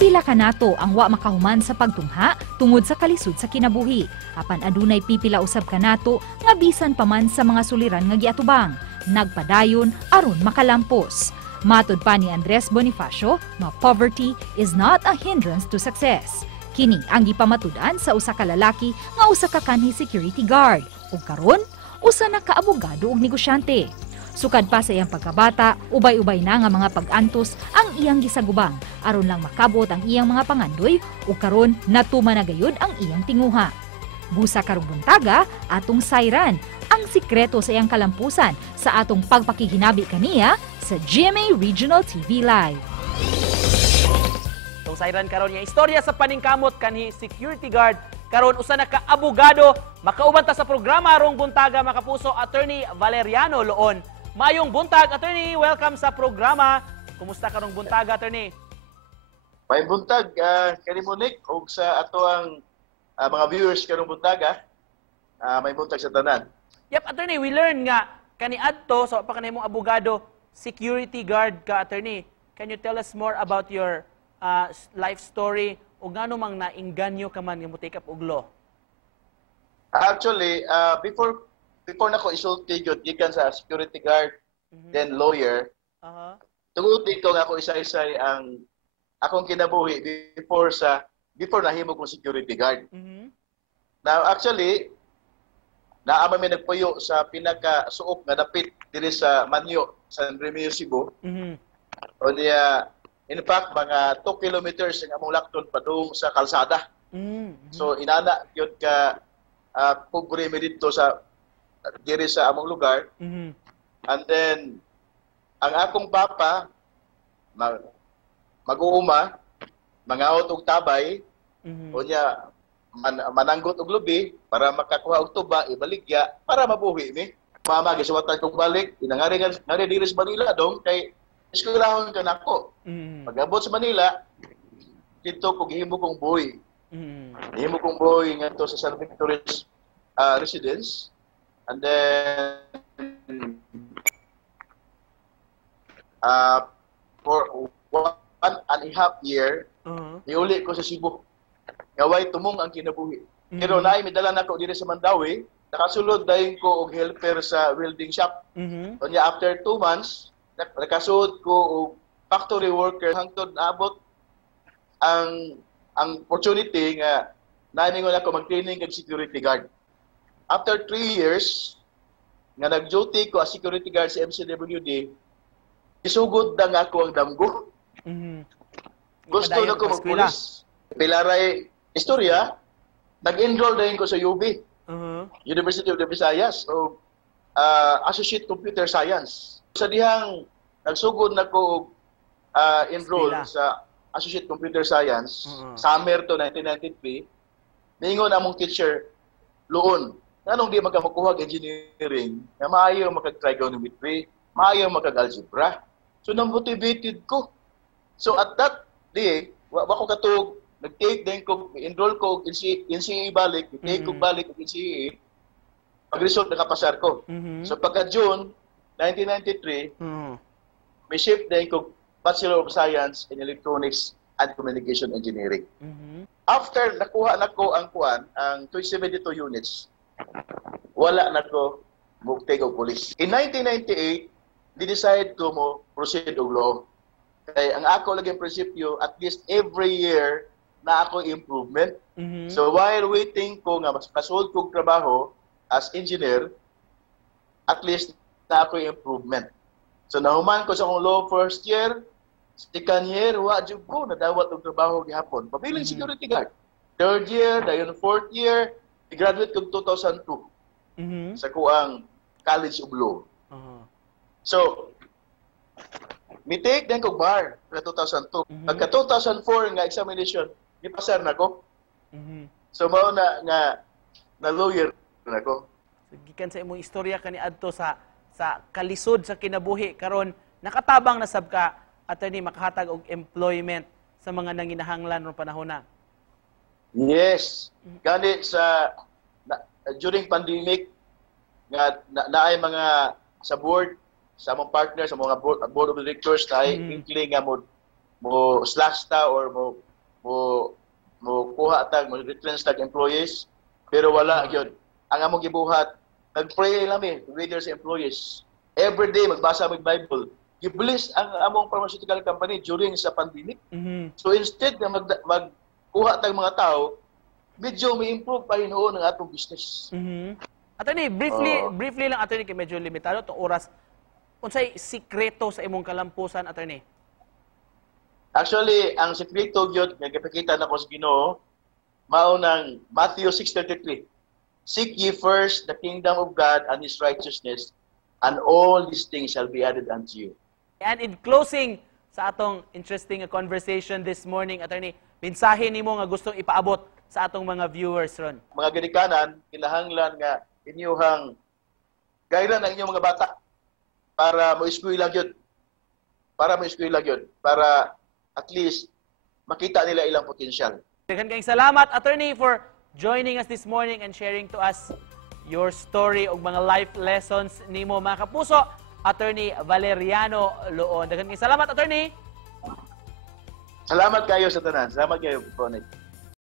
Pila ka nato ang wa makahuman sa pagtungha tungod sa kalisod sa kinabuhi. Apan adunay pipila usab ka nato nga bisan pa man sa mga suliran nga giatubang, nagpadayon aron makalampos. Matod pa ni Andres Bonifacio, nga poverty is not a hindrance to success. Kini ang gipamatud-an sa usa ka lalaki nga usa ka kanhi security guard ug karon usa na ka abogado ug negosyante. Sukad pa sa iyang pagkabata, ubay-ubay na nga mga pag-antos ang iyang gisagubang aron lang makabot ang iyang mga pangandoy ug karon natuman na gayud ang iyang tinguha. Busa karong buntaga atong sayran ang sikreto sa iyang kalampusan sa atong pagpakihinabi kaniya sa GMA Regional TV Live. Itong sayran karon nga istorya sa paningkamot kanhi security guard karon usa na ka abogado makauban ta sa programa rong buntaga makapuso Attorney Valeriano Loon. Mayong buntag, Attorney. Welcome sa programa. Kumusta karong buntaga, Attorney? May buntag, Kalimunik, o sa ato ang mga viewers karong buntaga. May buntag sa tanan. Yep, Attorney, we learn nga kaniadto so pa kanay mong abogado, security guard ka, Attorney. Can you tell us more about your life story o ngano mang nainganyo ka man nga mo take up og law? Actually, before nako isulti gyud gikan sa security guard, then lawyer. Tungod dito nga ako isa-isay ang akong kinabuhi before nahimo kong security guard. Now actually, naama mi nagpuyo sa pinaka-suok nga dapit diri sa Manyo, San Remigio, Cebu. O niya, in fact, mga 2 kilometers ang among lakton padung sa kalsada. So inana gyud ka pobre mi dito sa diri sa among lugar. And then ang akong papa mag-uuma mangaot og tabay o niya mananggot og lubi para makakuha og tuba ibaligya para mabuhi mi. Mama gisuwatan kong balik inangari diri sa Manila dong kay eskwelahon ka nako. Pag-abot sa Manila dito ko gihimo kong buhi. Gihimo kong buhi ngadto sa San Victor's residence. And then, for 1.5 year, iuli ko sa Cebu. Ngaway tumong ang kinabuhi. Pero naay midala na ko diri sa Mandawi, nakasulod dayon ko og helper sa welding shop. Kanya after 2 months, nakasulod ko og factory worker hangtod naabot ang opportunity nga naningon ako mag-training kag security guard. After 3 years, nga nag-duty ko as security guard sa MCWD, isugod na nga ako ang damgo. Gusto na ko mag-police. Pilaray istorya, nag-enroll din ko sa UB, University of the Visayas, o Associate Computer Science. Sa dihang nagsugod na ko enroll sa Associate Computer Science, summer to 1993, ningon among teacher, Loon, anong di magkakuha engineering na maayo makag-trigonometry, maayo makag-algebra. So, namotivated ko. So, at that day, wako katog, nag-take din ko, enroll ko NCE balik, nag-take ko balik ng NCE, pag-result nakapasar ko. So, pagka-June 1993, may shift din ko Bachelor of Science in Electronics and Communication Engineering. After nakuha na ko ang 272 units, wala na ko mag-take og police. In 1998, di-decide ko mo proceed og law. Kaya ang ako lagi prinsipyo, at least every year na ako improvement. So while waiting ko nga mas kasold kong trabaho as engineer, at least na ako improvement. So nahuman ko sa akong law first year, second year, wa jud ko nadawat og trabaho gihapon. Pabiling security guard. Third year, dayon fourth year, graduate ko 2002 sa kuang College of Law. So, mi-take din ko bar sa 2002. Pagka 2004 nga examination, ipasar na ko. So, mao na lawyer na ko. Gikan sa imong istorya kaniadto sa kalisod sa kinabuhi karon nakatabang na sab ka attorney makahatag og employment sa mga nanginahanglan ron panahon na. Yes. Gani during pandemic nga naay mga sa board sa among partner sa mga board of directors na inkling nga mo slash ta or mo mo kuha tag mo reference tag employees pero wala gyud. Ang among gibuhat nagpray lami together sa employees. Every day magbasa mag Bible. Gibless ang among pharmaceutical company during sa pandemic. So instead na magkuha tag mga tao, medyo may improve pa rin noon ang atong business. Attorney, briefly lang attorney kay medyo limitado to oras. Unsay sikreto sa imong kalampusan, attorney? Actually, ang sekreto gyud nga gipakita nako sa Ginoo mao nang Matthew 6:33. Seek ye first the kingdom of God and his righteousness, and all these things shall be added unto you. And in closing sa atong interesting conversation this morning, attorney, mensahe nimo nga gustong ipaabot sa atong mga viewers ron. Mga ginikanan, kinahanglan nga inyuhang gayran ang inyong mga bata para mo-eskwela gyud. Para at least makita nila ilang potensyal. Daghang kayong salamat, attorney, for joining us this morning and sharing to us your story ug mga life lessons nimo, mga kapuso. Attorney Valeriano Loon. Daghang kayong salamat, attorney. Salamat kayo sa tanan. Salamat kayo, Bonnet.